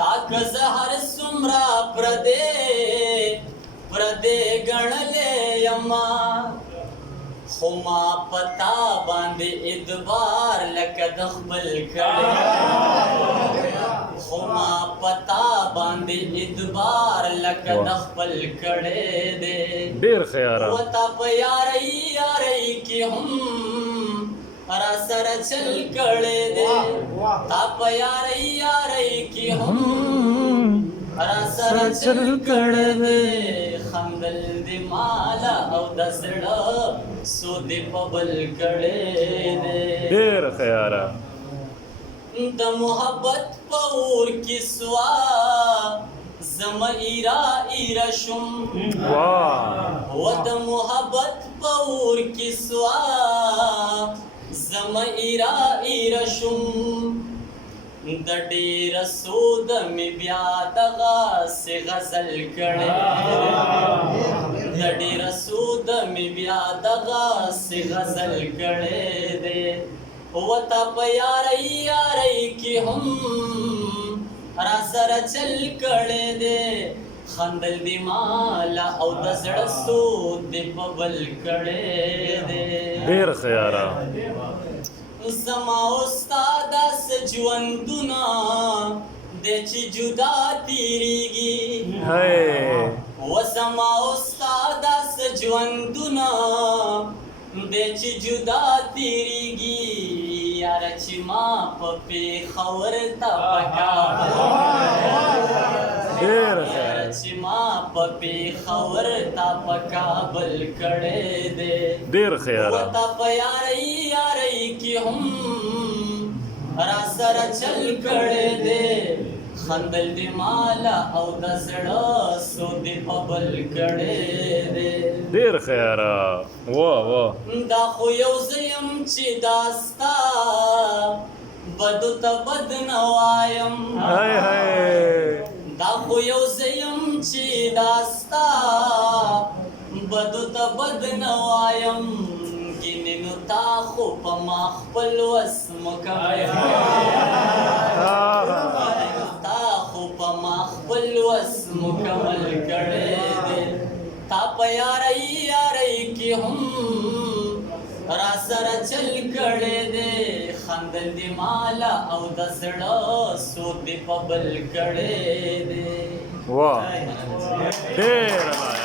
ताक जहर सुमरा प्रदे गणले यमा खुमा पता बांधे इदबार लकद खबल खड़े खुमा पता बांधे इदबार लकद खबल खड़े दे ډیر خیاره वता यारई कि हम हरा सर चल कड़े दे ताप यारई कि हम हरा सर चल कड़े दे खंदल दे माला औ दसड़ा सो दे पबल कड़े दे ډیر خیاره द मोहब्बत पौर किस्वा زم ایرا شم واه و د محبت پور کسوا زم ایرا شم د ډیر سود می بیا دغه سی غزل کړي د ډیر سود می بیا دغه سی غزل کړي دے و تا په یاري کی هم را سره چل کړي دے خندل دی مالا او د زړه سود دی په بل کړي دے ډیر خیاره زما استاد سجوندنا د چې جدا تیریږي هاي و زما استاد سجوندنا د چې جدا تیریږي یار چې ما په خور تا پکا ډیر یار خیاره چې ما په خور تا پکا بل کړي دے ډیر خیاره وتا په یاري کی هم را سره چل کړي دے خندل دی مالا او د زړه سو دی پبل کړي دے ډیر خیاره واه واه دا خو یو زیم چې داستا بدو ته بد نوایم هاي هاي دا خو یو زیم چې داستا بدو ته بد نوایم ګینې تا خو په ما خپل وس مکایم تا خو په ما خپل وس مکمل کړي دے تا په یاري کی هم را سره چل کړي دے خندل دی مالا او د زړه سود دی په بل کړي دے واه ډیر